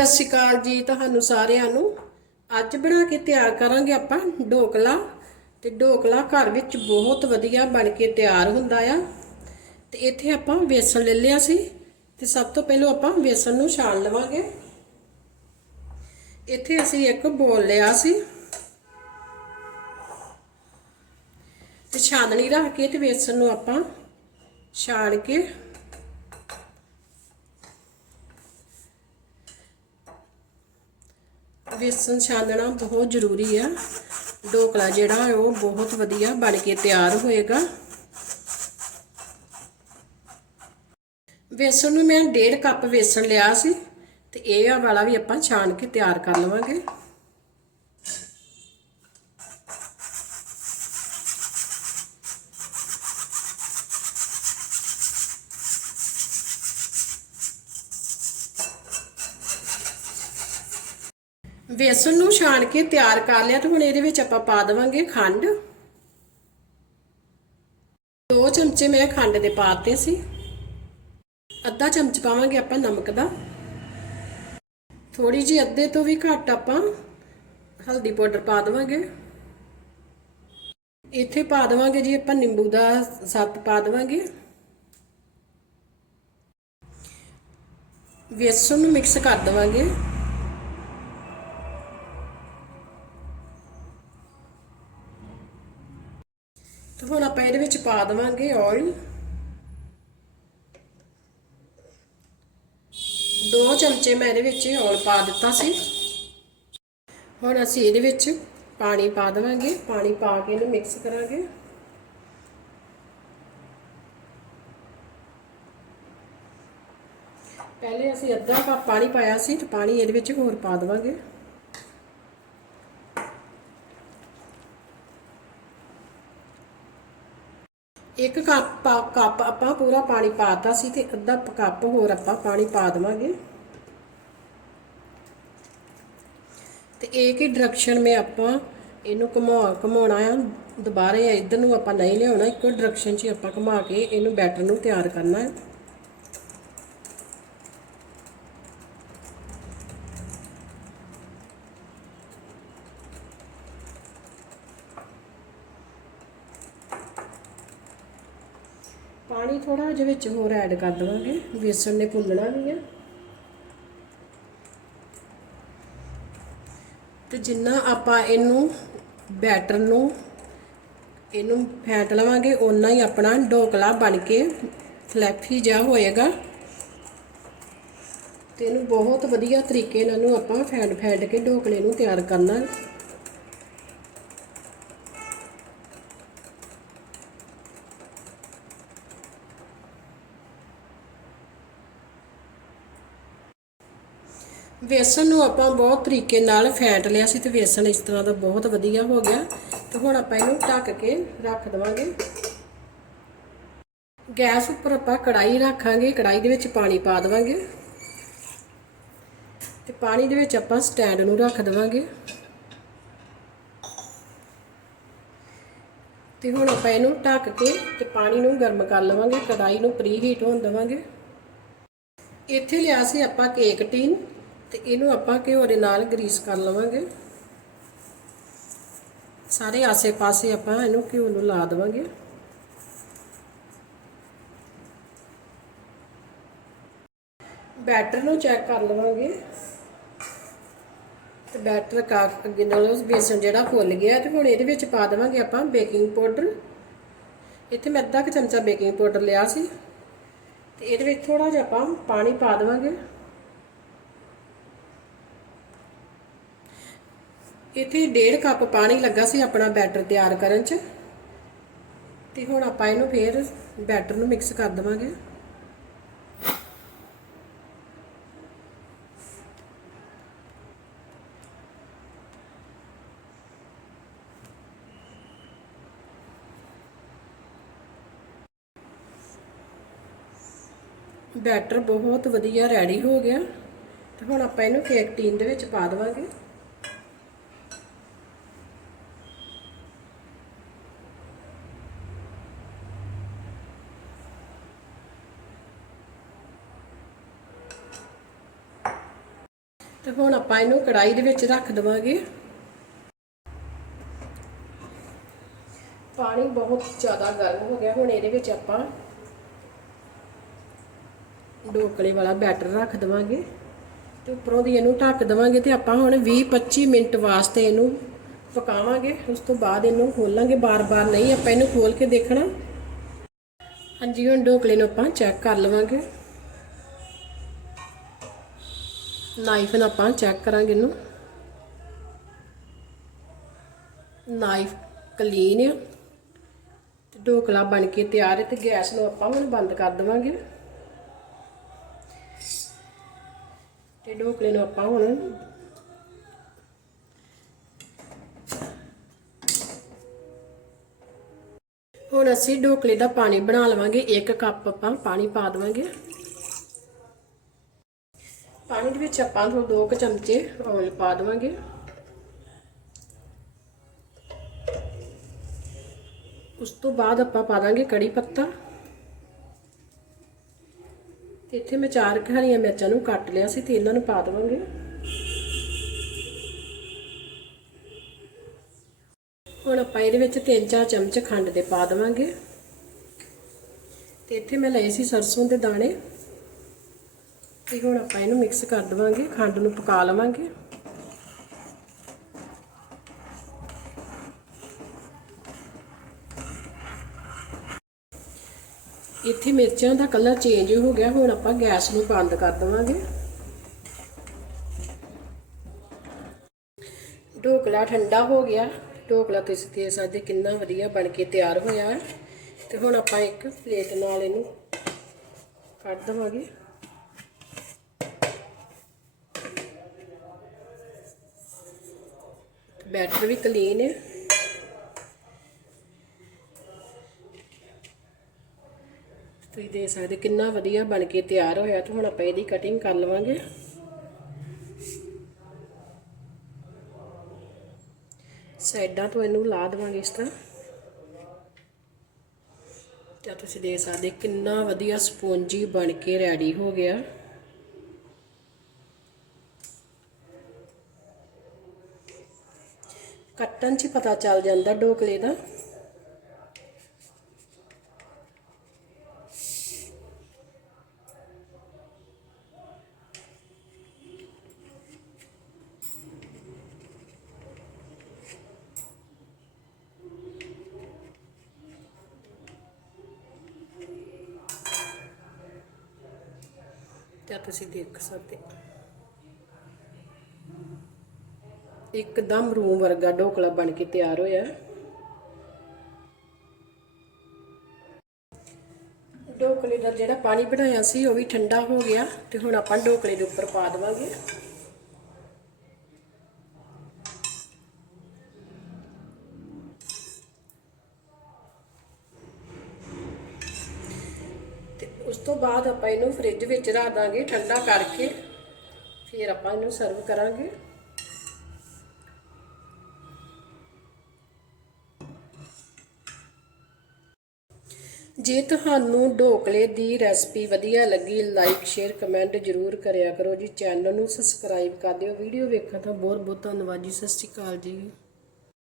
ਸਤਿ ਸ਼੍ਰੀ ਅਕਾਲ ਜੀ ਤੁਹਾਨੂੰ ਸਾਰਿਆਂ ਨੂੰ। ਅੱਜ ਬਣਾ ਕੇ ਤਿਆਰ ਕਰਾਂਗੇ ਆਪਾਂ ਢੋਕਲਾ। ਤੇ ਢੋਕਲਾ ਘਰ ਵਿੱਚ ਬਹੁਤ ਵਧੀਆ ਬਣ ਕੇ ਤਿਆਰ ਹੁੰਦਾ ਆ। ਤੇ ਇੱਥੇ ਆਪਾਂ ਵੇਸਣ ਲੈ ਲਿਆ ਸੀ। ਤੇ ਸਭ ਤੋਂ ਪਹਿਲਾਂ ਆਪਾਂ ਵੇਸਣ ਨੂੰ ਛਾਣ ਲਵਾਂਗੇ। ਇੱਥੇ ਅਸੀਂ ਇੱਕ ਬੋਲ ਲਿਆ ਸੀ। ਤੇ ਛਾਨਣੀ ਰੱਖ ਕੇ ਤੇ ਵੇਸਣ ਨੂੰ ਆਪਾਂ ਛਾਣ ਕੇ ਵੇਸਣ ਛਾਨਣਾ ਬਹੁਤ ਜ਼ਰੂਰੀ ਆ। ਢੋਕਲਾ ਜਿਹੜਾ ਉਹ ਬਹੁਤ ਵਧੀਆ ਬਣ ਕੇ ਤਿਆਰ ਹੋਏਗਾ। ਵੇਸਣ ਨੂੰ ਮੈਂ 1.5 ਕੱਪ ਵੇਸਣ ਲਿਆ ਸੀ ਤੇ ਇਹ ਵਾਲਾ ਵੀ ਆਪਾਂ ਛਾਣ ਕੇ ਤਿਆਰ ਕਰ ਲਵਾਂਗੇ। ਵੇਸਣ ਨੂੰ ਛਾਣ ਕੇ ਤਿਆਰ ਕਰ ਲਿਆ ਤੇ ਹੁਣ ਇਹਦੇ ਵਿੱਚ ਆਪਾਂ ਪਾ ਦੇਵਾਂਗੇ ਖੰਡ। ਦੋ ਚਮਚੇ ਮੈਂ ਖੰਡ ਦੇ ਪਾਤੇ ਸੀ। ਅੱਧਾ ਚਮਚ ਪਾਵਾਂਗੇ ਆਪਾਂ ਨਮਕ ਦਾ। ਥੋੜੀ ਜੀ ਅੱਧੇ ਤੋਂ ਵੀ ਘੱਟ ਆਪਾਂ ਹਲਦੀ ਪਾਊਡਰ ਪਾ ਦੇਵਾਂਗੇ। ਇੱਥੇ ਪਾ ਦੇਵਾਂਗੇ ਜੀ ਆਪਾਂ ਨਿੰਬੂ ਦਾ ਸੱਤ ਪਾ ਦੇਵਾਂਗੇ। ਵੇਸਣ ਨੂੰ ਮਿਕਸ ਕਰ ਦੇਵਾਂਗੇ। ਤੇ ਹੁਣ ਆਪਾਂ ਇਹਦੇ ਵਿੱਚ ਪਾ ਦੇਵਾਂਗੇ ਆਇਲ ਦੋ ਚਮਚੇ ਮੈਂ ਇਹਦੇ ਵਿੱਚ ਆਇਲ ਪਾ ਦਿੱਤਾ ਸੀ। ਹੁਣ ਅਸੀਂ ਇਹਦੇ ਵਿੱਚ ਪਾਣੀ ਪਾ ਦੇਵਾਂਗੇ। ਪਾਣੀ ਪਾ ਕੇ ਇਹਨੂੰ ਮਿਕਸ ਕਰਾਂਗੇ। ਪਹਿਲੇ ਅਸੀਂ ਅੱਧਾ ਕੱਪ ਪਾਣੀ ਪਾਇਆ ਸੀ ਤੇ ਪਾਣੀ ਇਹਦੇ ਵਿੱਚ ਹੋਰ ਪਾ ਦੇਵਾਂਗੇ। ਇੱਕ ਕੱਪ ਕੱਪ ਆਪਾਂ ਪੂਰਾ ਪਾਣੀ ਪਾਤਾ ਸੀ ਤੇ ਅੱਧਾ ਕੱਪ ਹੋਰ ਆਪਾਂ ਪਾਣੀ ਪਾ ਦੇਵਾਂਗੇ। ਤੇ ਇੱਕ ਹੀ ਡਾਇਰੈਕਸ਼ਨ ਮੇ ਆਪਾਂ ਇਹਨੂੰ ਘੁਮਾ ਘਮਾਉਣਾ ਆ, ਦੁਬਾਰੇ ਇਧਰ ਨੂੰ ਆਪਾਂ ਨਹੀਂ ਲਿਆਉਣਾ, ਇੱਕੋ ਡਾਇਰੈਕਸ਼ਨ 'ਚ ਆਪਾਂ ਘੁਮਾ ਕੇ ਇਹਨੂੰ ਬੈਟਰ ਨੂੰ ਤਿਆਰ ਕਰਨਾ ਹੈ। ਪਾਣੀ ਥੋੜਾ ਜਿਹਾ ਵਿੱਚ ਹੋਰ ਐਡ ਕਰ ਦਵਾਂਗੇ। ਵੇਸਣ ਨੇ ਭੁੰਨਣਾ ਵੀ ਹੈ ਤੇ ਜਿੰਨਾ ਆਪਾਂ ਇਹਨੂੰ ਬੈਟਰ ਨੂੰ ਇਹਨੂੰ ਫੈਟ ਲਵਾਂਗੇ, ਓਨਾ ਹੀ ਆਪਣਾ ਢੋਕਲਾ ਬਣ ਕੇ ਫਲੈਫੀ ਜਿਹਾ ਹੋਏਗਾ। ਤੇ ਇਹਨੂੰ ਬਹੁਤ ਵਧੀਆ ਤਰੀਕੇ ਨਾਲ ਨੂੰ ਆਪਾਂ ਫੈਂਟ ਫੈਂਟ ਕੇ ਢੋਕਲੇ ਨੂੰ ਤਿਆਰ ਕਰਨਾ। ਵੇਸਣ ਨੂੰ ਆਪਾਂ ਬਹੁਤ ਤਰੀਕੇ ਨਾਲ ਫੈਂਟ ਲਿਆ ਸੀ ਤੇ ਵੇਸਣ ਇਸ ਤਰ੍ਹਾਂ ਦਾ ਬਹੁਤ ਵਧੀਆ ਹੋ ਗਿਆ। ਤੇ ਹੁਣ ਆਪਾਂ ਇਹਨੂੰ ਢੱਕ ਕੇ ਰੱਖ ਦਵਾਂਗੇ। ਗੈਸ ਉੱਪਰ ਆਪਾਂ ਕੜਾਈ ਰੱਖਾਂਗੇ। ਕੜਾਈ ਦੇ ਵਿੱਚ ਪਾਣੀ ਪਾ ਦਵਾਂਗੇ। ਤੇ ਪਾਣੀ ਦੇ ਵਿੱਚ ਆਪਾਂ ਸਟੈਂਡ ਨੂੰ ਰੱਖ ਦਵਾਂਗੇ। ਤੇ ਹੁਣ ਆਪਾਂ ਇਹਨੂੰ ਢੱਕ ਕੇ ਤੇ ਪਾਣੀ ਨੂੰ ਗਰਮ ਕਰ ਲਵਾਂਗੇ। ਕੜਾਈ ਨੂੰ ਪ੍ਰੀ ਹੀਟ ਹੋਣ ਦਵਾਂਗੇ। ਇੱਥੇ ਲਿਆ ਸੀ ਆਪਾਂ ਕੇਕ ਟੀਨ। ਤੇ ਇਹਨੂੰ ਆਪਾਂ ਘਿਓ ਦੇ ਨਾਲ ਗਰੀਸ ਕਰ ਲਵਾਂਗੇ। ਸਾਰੇ ਆਸੇ-ਪਾਸੇ ਆਪਾਂ ਇਹਨੂੰ ਘਿਓ ਨੂੰ ਲਾ ਦੇਵਾਂਗੇ। ਬੈਟਰ ਨੂੰ ਚੈੱਕ ਕਰ ਲਵਾਂਗੇ। ਤੇ ਬੈਟਰ ਕਾ ਅੱਗੇ ਨਾਲੋਂ ਬੇਸਨ ਜਿਹੜਾ ਫੁੱਲ ਗਿਆ ਤੇ ਹੁਣ ਇਹਦੇ ਵਿੱਚ ਪਾ ਦੇਵਾਂਗੇ ਆਪਾਂ ਬੇਕਿੰਗ ਪਾਊਡਰ। ਇੱਥੇ ਮੈਂ ਅੱਧਾ ਕੁ ਚਮਚਾ ਬੇਕਿੰਗ ਪਾਊਡਰ ਲਿਆ ਸੀ। ਤੇ ਇਹਦੇ ਵਿੱਚ ਥੋੜਾ ਜਿਹਾ ਆਪਾਂ ਪਾਣੀ ਪਾ ਦੇਵਾਂਗੇ। ਇੱਥੇ 1.5 ਕੱਪ ਪਾਣੀ ਲੱਗਾ ਸੀ ਆਪਣਾ ਬੈਟਰ ਤਿਆਰ ਕਰਨ 'ਚ। ਤੇ ਹੁਣ ਆਪਾਂ ਇਹਨੂੰ ਫੇਰ ਬੈਟਰ ਨੂੰ ਮਿਕਸ ਕਰ ਦਵਾਂਗੇ। ਬੈਟਰ ਬਹੁਤ ਵਧੀਆ ਰੈਡੀ ਹੋ ਗਿਆ। ਤੇ ਹੁਣ ਆਪਾਂ ਇਹਨੂੰ ਕੇਕ ਟੀਨ ਦੇ ਵਿੱਚ ਪਾ ਦੇਵਾਂਗੇ। ਤੇ ਹੁਣ ਆਪਾਂ ਇਹਨੂੰ ਕੜਾਈ ਦੇ ਵਿੱਚ ਰੱਖ ਦਵਾਂਗੇ। ਪਾਣੀ ਬਹੁਤ ਜ਼ਿਆਦਾ ਗਰਮ ਹੋ ਗਿਆ, ਹੁਣ ਇਹਦੇ ਵਿੱਚ ਆਪਾਂ ਢੋਕਲੇ ਵਾਲਾ ਬੈਟਰ ਰੱਖ ਦਵਾਂਗੇ ਤੇ ਉੱਪਰੋਂ ਦੀ ਇਹਨੂੰ ਢੱਕ ਦਵਾਂਗੇ ਤੇ ਆਪਾਂ ਹੁਣ 20-25 ਮਿੰਟ ਵਾਸਤੇ ਇਹਨੂੰ ਪਕਾਵਾਂਗੇ। ਉਸ ਤੋਂ ਬਾਅਦ ਇਹਨੂੰ ਖੋਲਾਂਗੇ ਬਾਰ-ਬਾਰ। ਨਹੀਂ, ਆਪਾਂ ਇਹਨੂੰ ਖੋਲ ਕੇ ਦੇਖਣਾ। ਹਾਂਜੀ, ਹੁਣ ਢੋਕਲੇ ਨੂੰ ਆਪਾਂ ਚੈੱਕ ਕਰ ਲਵਾਂਗੇ। ਨਾਈਫ ਨਾਲ ਆਪਾਂ ਚੈੱਕ ਕਰਾਂਗੇ ਇਹਨੂੰ। ਨਾਈਫ ਕਲੀਨ ਹੈ ਤੇ ਢੋਕਲਾ ਬਣ ਕੇ ਤਿਆਰ ਹੈ ਤੇ ਗੈਸ ਨੂੰ ਆਪਾਂ ਹੁਣ ਬੰਦ ਕਰ ਦੇਵਾਂਗੇ। ਤੇ ਢੋਕਲੇ ਨੂੰ ਆਪਾਂ ਹੁਣ ਹੁਣ ਅਸੀਂ ਢੋਕਲੇ ਦਾ ਪਾਣੀ ਬਣਾ ਲਵਾਂਗੇ। 1 ਕੱਪ ਆਪਾਂ ਪਾਣੀ ਪਾ ਦੇਵਾਂਗੇ ਪਾਣੀ ਦੇ ਵਿੱਚ ਆਪਾਂ ਥੋੜਾ ਦੋ ਕੁ ਚਮਚੇ ਔਲ ਪਾ ਦੇਵਾਂਗੇ। ਉਸ ਤੋਂ ਬਾਅਦ ਆਪਾਂ ਪਾ ਦਾਂਗੇ ਕੜੀ ਪੱਤਾ। ਤੇ ਇੱਥੇ ਮੈਂ ਚਾਰ ਹਰੀਆਂ ਮਿਰਚਾਂ ਨੂੰ ਕੱਟ ਲਿਆ ਸੀ ਤੇ ਇਹਨਾਂ ਨੂੰ ਪਾ ਦੇਵਾਂਗੇ। ਹੁਣ ਆਪਾਂ ਇਹਦੇ ਵਿੱਚ 3-4 ਚਮਚ ਖੰਡ ਦੇ ਪਾ ਦੇਵਾਂਗੇ। ਤੇ ਇੱਥੇ ਮੈਂ ਲਏ ਸੀ ਸਰਸੋਂ ਦੇ ਦਾਣੇ। ਤੇ ਹੁਣ ਆਪਾਂ ਇਹਨੂੰ ਮਿਕਸ ਕਰ ਦੇਵਾਂਗੇ, ਖੰਡ ਨੂੰ ਪਕਾ ਲਵਾਂਗੇ। ਇੱਥੇ ਮਿਰਚਾਂ ਦਾ ਕਲਰ ਚੇਂਜ ਹੋ ਗਿਆ, ਹੁਣ ਆਪਾਂ ਗੈਸ ਨੂੰ ਬੰਦ ਕਰ ਦੇਵਾਂਗੇ। ਢੋਕਲਾ ਠੰਡਾ ਹੋ ਗਿਆ। ਢੋਕਲਾ ਤੁਸੀਂ ਦੇਖ ਸਕਦੇ ਕਿੰਨਾ ਵਧੀਆ ਬਣ ਕੇ ਤਿਆਰ ਹੋਇਆ ਹੈ। ਤੇ ਹੁਣ ਆਪਾਂ ਇੱਕ ਪਲੇਟ ਨਾਲ ਇਹਨੂੰ ਕੱਢ ਦੇਵਾਂਗੇ। ਬੈਟਰ ਵੀ ਕਲੀਨ ਹੈ। ਤੁਸੀਂ ਦੇਖ ਸਕਦੇ ਕਿੰਨਾ ਵਧੀਆ ਬਣ ਕੇ ਤਿਆਰ ਹੋਇਆ ਤੇ ਹੁਣ ਆਪਾਂ ਇਹਦੀ ਕਟਿੰਗ ਕਰ ਲਵਾਂਗੇ। ਸਾਈਡਾਂ ਤੋਂ ਇਹਨੂੰ ਲਾ ਦੇਵਾਂਗੇ ਇਸ ਤਰ੍ਹਾਂ। ਤੇ ਤੁਸੀਂ ਦੇਖ ਸਕਦੇ ਕਿੰਨਾ ਵਧੀਆ ਸਪੌਂਜੀ ਬਣ ਕੇ ਰੈਡੀ ਹੋ ਗਿਆ। ਕੱਟਣ 'ਚ ਪਤਾ ਚੱਲ ਜਾਂਦਾ ਢੋਕਲੇ ਦਾ। ਤਾਂ ਤੁਸੀਂ ਦੇਖ ਸਕਦੇ ਇੱਕਦਮ ਰੂਮ ਵਰਗਾ ਢੋਕਲਾ ਬਣ ਕੇ ਤਿਆਰ ਹੋਇਆ। ਢੋਕਲੇ ਦਾ ਜਿਹੜਾ ਪਾਣੀ ਬਣਾਇਆ ਸੀ, ਉਹ ਵੀ ਠੰਡਾ ਹੋ ਗਿਆ ਤੇ ਹੁਣ ਆਪਾਂ ਢੋਕਲੇ ਦੇ ਉੱਪਰ ਪਾ ਦੇਵਾਂਗੇ। ਤੇ ਉਸ ਤੋਂ ਬਾਅਦ ਆਪਾਂ ਇਹਨੂੰ ਫ੍ਰਿਜ ਵਿੱਚ ਰੱਖ ਦਾਂਗੇ ਠੰਡਾ ਕਰਕੇ। ਫਿਰ ਆਪਾਂ ਇਹਨੂੰ ਸਰਵ ਕਰਾਂਗੇ। ਜੇ ਤੁਹਾਨੂੰ ਢੋਕਲੇ ਦੀ ਰੈਸਪੀ ਵਧੀਆ ਲੱਗੀ ਲਾਈਕ ਸ਼ੇਅਰ ਕਮੈਂਟ ਜ਼ਰੂਰ ਕਰਿਆ ਕਰੋ ਜੀ। ਚੈਨਲ ਨੂੰ ਸਬਸਕ੍ਰਾਈਬ ਕਰ ਦਿਓ। ਵੀਡੀਓ ਵੇਖਣ ਦਾ ਬਹੁਤ ਬਹੁਤ ਧੰਨਵਾਦ ਜੀ। ਸਤਿ ਸ਼੍ਰੀ ਅਕਾਲ ਜੀ।